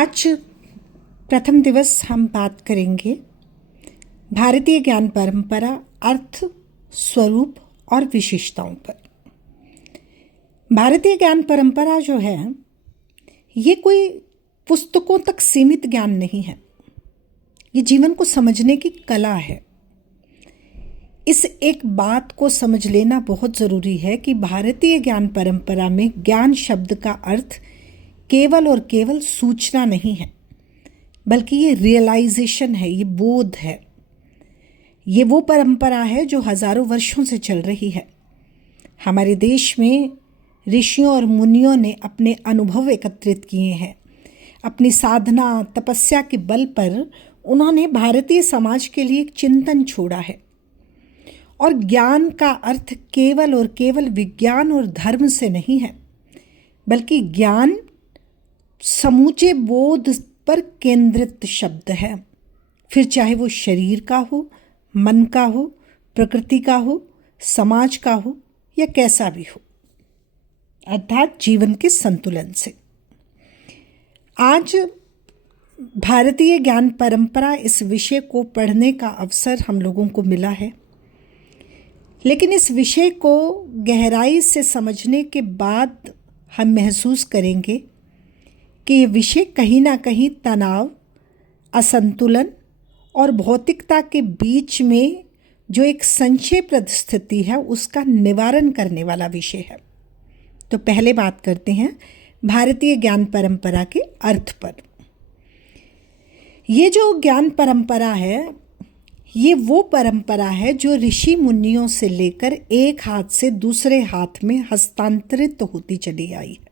आज प्रथम दिवस हम बात करेंगे भारतीय ज्ञान परंपरा, अर्थ, स्वरूप और विशेषताओं पर। भारतीय ज्ञान परंपरा जो है ये कोई पुस्तकों तक सीमित ज्ञान नहीं है, ये जीवन को समझने की कला है। इस एक बात को समझ लेना बहुत ज़रूरी है कि भारतीय ज्ञान परंपरा में ज्ञान शब्द का अर्थ केवल और केवल सूचना नहीं है, बल्कि ये रियलाइजेशन है, ये बोध है। ये वो परंपरा है जो हजारों वर्षों से चल रही है। हमारे देश में ऋषियों और मुनियों ने अपने अनुभव एकत्रित किए हैं। अपनी साधना, तपस्या के बल पर उन्होंने भारतीय समाज के लिए एक चिंतन छोड़ा है। और ज्ञान का अर्थ केवल और केवल विज्ञान और धर्म से नहीं है, बल्कि ज्ञान समूचे बोध पर केंद्रित शब्द है। फिर चाहे वो शरीर का हो, मन का हो, प्रकृति का हो, समाज का हो या कैसा भी हो, अर्थात जीवन के संतुलन से। आज भारतीय ज्ञान परंपरा इस विषय को पढ़ने का अवसर हम लोगों को मिला है, लेकिन इस विषय को गहराई से समझने के बाद हम महसूस करेंगे कि ये विषय कहीं ना कहीं तनाव, असंतुलन और भौतिकता के बीच में जो एक संशयप्रद स्थिति है उसका निवारण करने वाला विषय है। तो पहले बात करते हैं भारतीय ज्ञान परंपरा के अर्थ पर। ये जो ज्ञान परंपरा है ये वो परंपरा है जो ऋषि मुनियों से लेकर एक हाथ से दूसरे हाथ में हस्तांतरित होती चली आई है।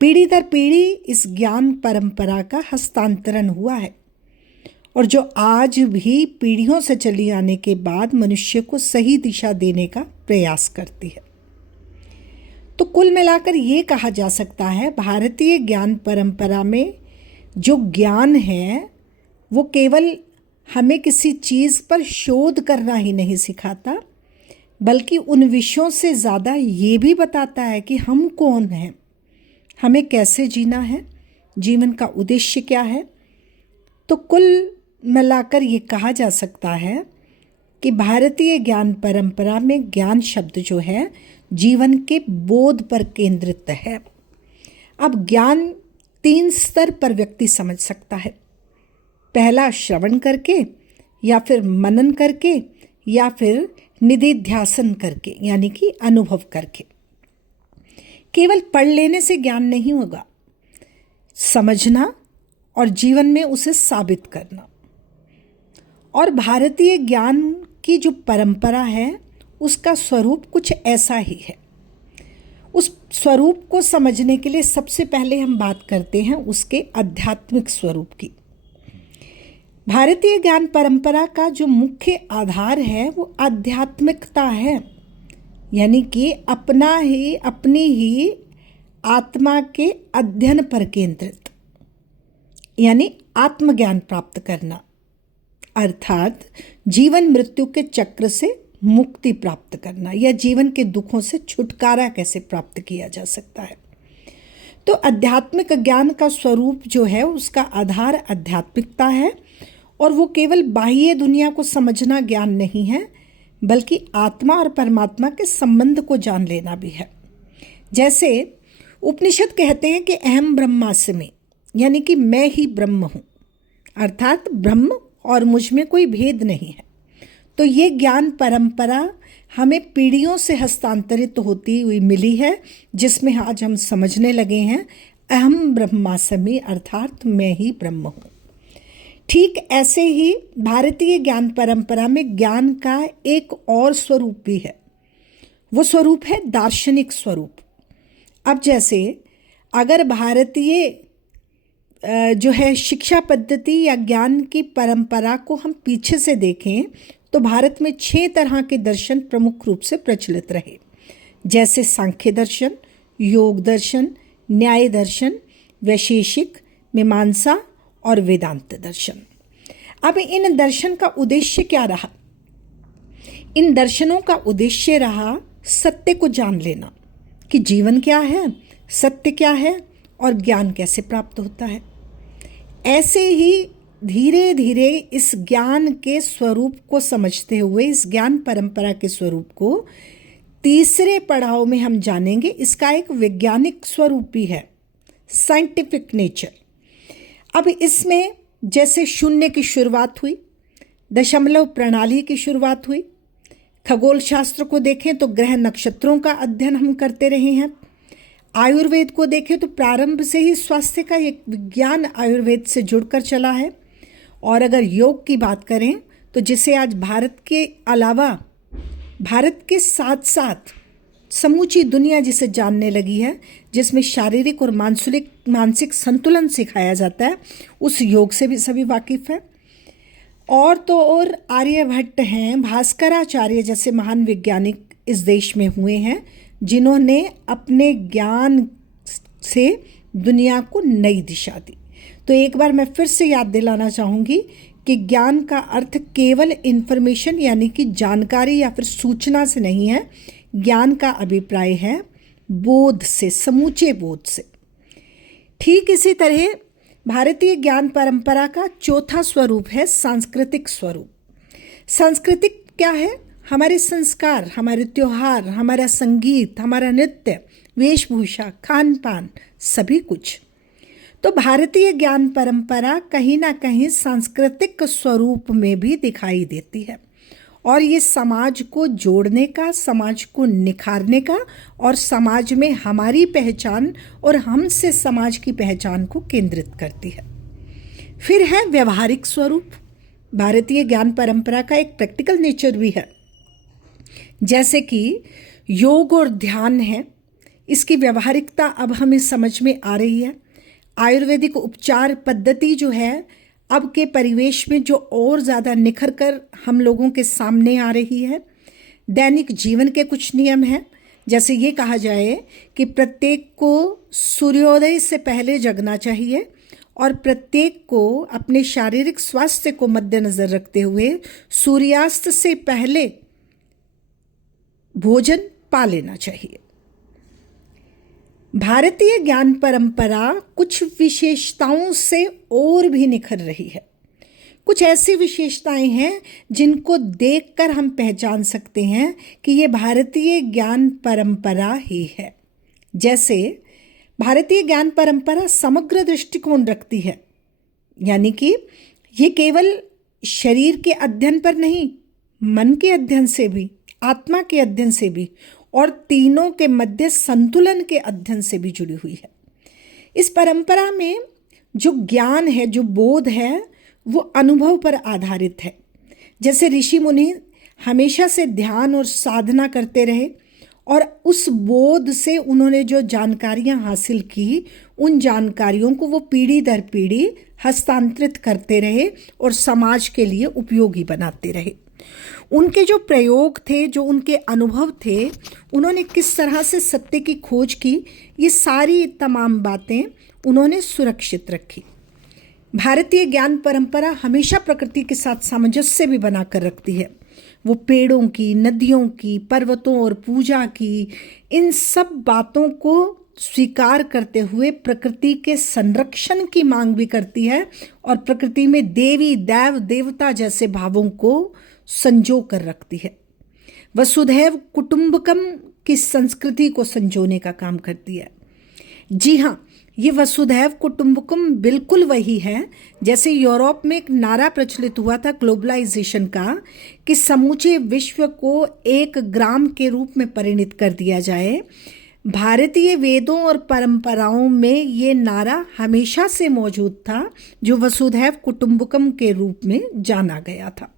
पीढ़ी दर पीढ़ी इस ज्ञान परंपरा का हस्तांतरण हुआ है और जो आज भी पीढ़ियों से चली आने के बाद मनुष्य को सही दिशा देने का प्रयास करती है। तो कुल मिलाकर ये कहा जा सकता है भारतीय ज्ञान परंपरा में जो ज्ञान है वो केवल हमें किसी चीज़ पर शोध करना ही नहीं सिखाता, बल्कि उन विषयों से ज़्यादा ये भी बताता है कि हम कौन हैं, हमें कैसे जीना है, जीवन का उद्देश्य क्या है। तो कुल मिलाकर ये कहा जा सकता है कि भारतीय ज्ञान परंपरा में ज्ञान शब्द जो है जीवन के बोध पर केंद्रित है। अब ज्ञान 3 स्तर पर व्यक्ति समझ सकता है। पहला श्रवण करके, या फिर मनन करके, या फिर निधिध्यासन करके, यानी कि अनुभव करके। केवल पढ़ लेने से ज्ञान नहीं होगा, समझना और जीवन में उसे साबित करना। और भारतीय ज्ञान की जो परंपरा है उसका स्वरूप कुछ ऐसा ही है। उस स्वरूप को समझने के लिए सबसे पहले हम बात करते हैं उसके आध्यात्मिक स्वरूप की। भारतीय ज्ञान परंपरा का जो मुख्य आधार है वो आध्यात्मिकता है, यानी कि अपनी ही आत्मा के अध्ययन पर केंद्रित, यानी आत्मज्ञान प्राप्त करना, अर्थात जीवन मृत्यु के चक्र से मुक्ति प्राप्त करना या जीवन के दुखों से छुटकारा कैसे प्राप्त किया जा सकता है। तो आध्यात्मिक ज्ञान का स्वरूप जो है उसका आधार आध्यात्मिकता है और वो केवल बाह्य दुनिया को समझना ज्ञान नहीं है, बल्कि आत्मा और परमात्मा के संबंध को जान लेना भी है। जैसे उपनिषद कहते हैं कि अहम ब्रह्मास्मि, यानी कि मैं ही ब्रह्म हूँ, अर्थात ब्रह्म और मुझ में कोई भेद नहीं है। तो ये ज्ञान परंपरा हमें पीढ़ियों से हस्तांतरित होती हुई मिली है, जिसमें आज हम समझने लगे हैं अहम ब्रह्मास्मि, अर्थात मैं ही ब्रह्म हूँ। ठीक ऐसे ही भारतीय ज्ञान परंपरा में ज्ञान का एक और स्वरूप भी है। वो स्वरूप है दार्शनिक स्वरूप। अब जैसे अगर भारतीय जो है शिक्षा पद्धति या ज्ञान की परंपरा को हम पीछे से देखें तो भारत में 6 तरह के दर्शन प्रमुख रूप से प्रचलित रहे, जैसे सांख्य दर्शन, योग दर्शन, न्याय दर्शन, वैशेषिक, मीमांसा और वेदांत दर्शन। अब इन दर्शन का उद्देश्य क्या रहा? इन दर्शनों का उद्देश्य रहा सत्य को जान लेना कि जीवन क्या है, सत्य क्या है और ज्ञान कैसे प्राप्त होता है। ऐसे ही धीरे धीरे इस ज्ञान के स्वरूप को समझते हुए, इस ज्ञान परंपरा के स्वरूप को तीसरे पड़ाव में हम जानेंगे। इसका एक वैज्ञानिक स्वरूप भी है, साइंटिफिक नेचर। अब इसमें जैसे शून्य की शुरुआत हुई, दशमलव प्रणाली की शुरुआत हुई, खगोल शास्त्र को देखें तो ग्रह नक्षत्रों का अध्ययन हम करते रहे हैं, आयुर्वेद को देखें तो प्रारंभ से ही स्वास्थ्य का एक विज्ञान आयुर्वेद से जुड़कर चला है, और अगर योग की बात करें तो जिसे आज भारत के अलावा, भारत के साथ साथ समूची दुनिया जिसे जानने लगी है, जिसमें शारीरिक और मानसिक संतुलन सिखाया जाता है, उस योग से भी सभी वाकिफ़ हैं। और तो और आर्यभट्ट हैं, भास्कराचार्य जैसे महान वैज्ञानिक इस देश में हुए हैं, जिन्होंने अपने ज्ञान से दुनिया को नई दिशा दी। तो एक बार मैं फिर से याद दिलाना चाहूँगी कि ज्ञान का अर्थ केवल इन्फॉर्मेशन यानी कि जानकारी या फिर सूचना से नहीं है। ज्ञान का अभिप्राय है बोध से, समूचे बोध से। ठीक इसी तरह भारतीय ज्ञान परंपरा का चौथा स्वरूप है सांस्कृतिक स्वरूप। सांस्कृतिक क्या है? हमारे संस्कार, हमारे त्योहार, हमारा संगीत, हमारा नृत्य, वेशभूषा, खान पान, सभी कुछ। तो भारतीय ज्ञान परंपरा कहीं ना कहीं सांस्कृतिक स्वरूप में भी दिखाई देती है, और ये समाज को जोड़ने का, समाज को निखारने का, और समाज में हमारी पहचान और हमसे समाज की पहचान को केंद्रित करती है। फिर है व्यवहारिक स्वरूप। भारतीय ज्ञान परंपरा का एक प्रैक्टिकल नेचर भी है, जैसे कि योग और ध्यान है। इसकी व्यवहारिकता अब हमें समझ में आ रही है। आयुर्वेदिक उपचार पद्धति जो है अब के परिवेश में जो और ज़्यादा निखर कर हम लोगों के सामने आ रही है। दैनिक जीवन के कुछ नियम हैं, जैसे ये कहा जाए कि प्रत्येक को सूर्योदय से पहले जगना चाहिए, और प्रत्येक को अपने शारीरिक स्वास्थ्य को मद्देनज़र रखते हुए सूर्यास्त से पहले भोजन पा लेना चाहिए। भारतीय ज्ञान परंपरा कुछ विशेषताओं से और भी निखर रही है। कुछ ऐसी विशेषताएं हैं जिनको देखकर हम पहचान सकते हैं कि ये भारतीय ज्ञान परंपरा ही है। जैसे भारतीय ज्ञान परंपरा समग्र दृष्टिकोण रखती है, यानी कि ये केवल शरीर के अध्ययन पर नहीं, मन के अध्ययन से भी, आत्मा के अध्ययन से भी, और तीनों के मध्य संतुलन के अध्ययन से भी जुड़ी हुई है। इस परंपरा में जो ज्ञान है, जो बोध है, वो अनुभव पर आधारित है। जैसे ऋषि मुनि हमेशा से ध्यान और साधना करते रहे, और उस बोध से उन्होंने जो जानकारियां हासिल की, उन जानकारियों को वो पीढ़ी दर पीढ़ी हस्तांतरित करते रहे और समाज के लिए उपयोगी बनाते रहे। उनके जो प्रयोग थे, जो उनके अनुभव थे, उन्होंने किस तरह से सत्य की खोज की, ये सारी तमाम बातें उन्होंने सुरक्षित रखी। भारतीय ज्ञान परंपरा हमेशा प्रकृति के साथ सामंजस्य भी बनाकर रखती है। वो पेड़ों की, नदियों की, पर्वतों और पूजा की, इन सब बातों को स्वीकार करते हुए प्रकृति के संरक्षण की मांग भी करती है, और प्रकृति में देवी, देव, देवता जैसे भावों को संजो कर रखती है। वसुधैव कुटुंबकम की संस्कृति को संजोने का काम करती है। जी हाँ, ये वसुधैव कुटुंबकम बिल्कुल वही है जैसे यूरोप में एक नारा प्रचलित हुआ था ग्लोबलाइजेशन का, कि समूचे विश्व को एक ग्राम के रूप में परिणित कर दिया जाए। भारतीय वेदों और परंपराओं में ये नारा हमेशा से मौजूद था, जो वसुधैव कुटुंबकम के रूप में जाना गया था।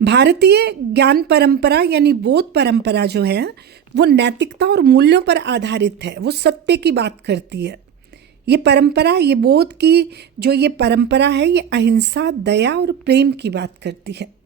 भारतीय ज्ञान परंपरा यानी बोध परंपरा जो है, वो नैतिकता और मूल्यों पर आधारित है। वो सत्य की बात करती है। ये परंपरा, ये बोध की जो ये परंपरा है, ये अहिंसा, दया और प्रेम की बात करती है।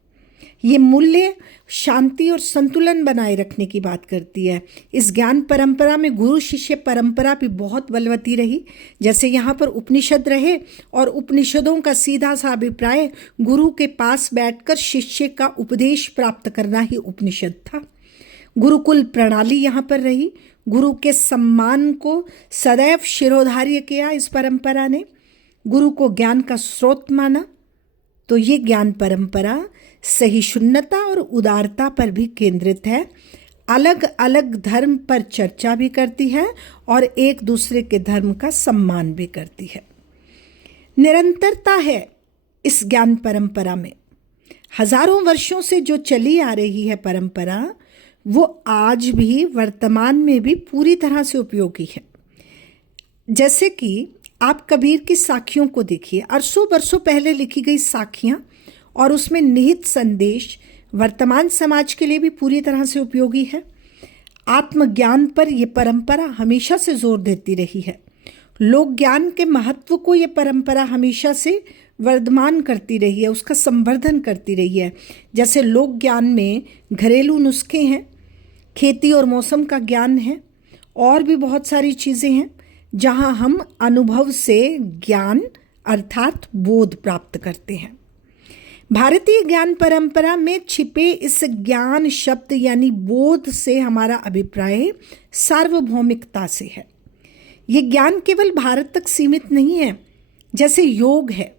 ये मूल्य शांति और संतुलन बनाए रखने की बात करती है। इस ज्ञान परंपरा में गुरु शिष्य परंपरा भी बहुत बलवती रही। जैसे यहाँ पर उपनिषद रहे, और उपनिषदों का सीधा सा अभिप्राय गुरु के पास बैठकर शिष्य का उपदेश प्राप्त करना ही उपनिषद था। गुरुकुल प्रणाली यहाँ पर रही। गुरु के सम्मान को सदैव शिरोधार्य किया इस परंपरा ने। गुरु को ज्ञान का स्रोत माना, तो ये ज्ञान परंपरा सहिष्णुता और उदारता पर भी केंद्रित है। अलग अलग धर्म पर चर्चा भी करती है और एक दूसरे के धर्म का सम्मान भी करती है। निरंतरता है इस ज्ञान परंपरा में। हजारों वर्षों से जो चली आ रही है परंपरा, वो आज भी वर्तमान में भी पूरी तरह से उपयोगी है। जैसे कि आप कबीर की साखियों को देखिए, अरसों बरसों पहले लिखी गई साखियाँ और उसमें निहित संदेश वर्तमान समाज के लिए भी पूरी तरह से उपयोगी है। आत्मज्ञान पर यह परंपरा हमेशा से जोर देती रही है। लोक ज्ञान के महत्व को ये परंपरा हमेशा से वर्धमान करती रही है, उसका संवर्धन करती रही है। जैसे लोक ज्ञान में घरेलू नुस्खे हैं, खेती और मौसम का ज्ञान है, और भी बहुत सारी चीज़ें हैं जहां हम अनुभव से ज्ञान अर्थात बोध प्राप्त करते हैं। भारतीय ज्ञान परंपरा में छिपे इस ज्ञान शब्द यानी बोध से हमारा अभिप्राय सार्वभौमिकता से है। ये ज्ञान केवल भारत तक सीमित नहीं है। जैसे योग है,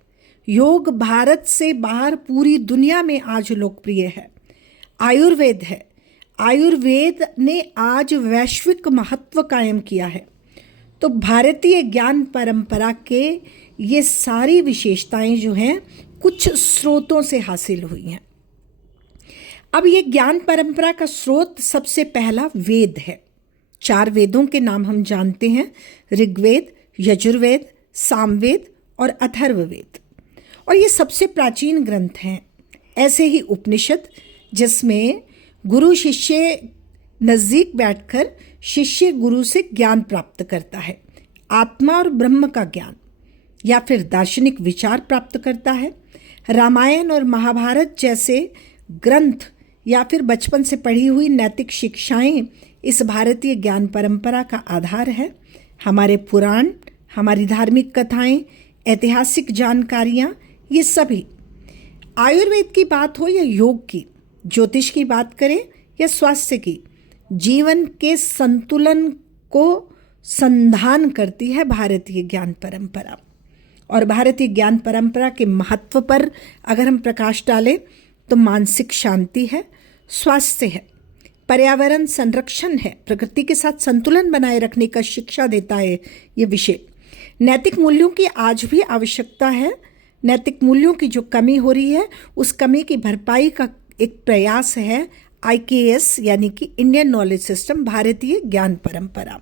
योग भारत से बाहर पूरी दुनिया में आज लोकप्रिय है। आयुर्वेद है, आयुर्वेद ने आज वैश्विक महत्व कायम किया है। तो भारतीय ज्ञान परंपरा के ये सारी विशेषताएं जो हैं कुछ स्रोतों से हासिल हुई हैं। अब ये ज्ञान परंपरा का स्रोत सबसे पहला वेद है। 4 वेदों के नाम हम जानते हैं, ऋग्वेद, यजुर्वेद, सामवेद और अथर्ववेद, और ये सबसे प्राचीन ग्रंथ हैं। ऐसे ही उपनिषद, जिसमें गुरु शिष्य नज़दीक बैठकर शिष्य गुरु से ज्ञान प्राप्त करता है, आत्मा और ब्रह्म का ज्ञान या फिर दार्शनिक विचार प्राप्त करता है। रामायण और महाभारत जैसे ग्रंथ या फिर बचपन से पढ़ी हुई नैतिक शिक्षाएं इस भारतीय ज्ञान परंपरा का आधार है। हमारे पुराण, हमारी धार्मिक कथाएं, ऐतिहासिक जानकारियां, ये सभी। आयुर्वेद की बात हो या योग की, ज्योतिष की बात करें या स्वास्थ्य की, जीवन के संतुलन को संधान करती है भारतीय ज्ञान परंपरा। और भारतीय ज्ञान परंपरा के महत्व पर अगर हम प्रकाश डालें तो मानसिक शांति है, स्वास्थ्य है, पर्यावरण संरक्षण है, प्रकृति के साथ संतुलन बनाए रखने का शिक्षा देता है ये विषय। नैतिक मूल्यों की आज भी आवश्यकता है। नैतिक मूल्यों की जो कमी हो रही है, उस कमी की भरपाई का एक प्रयास है IKS यानी कि इंडियन नॉलेज सिस्टम, भारतीय ज्ञान परंपरा।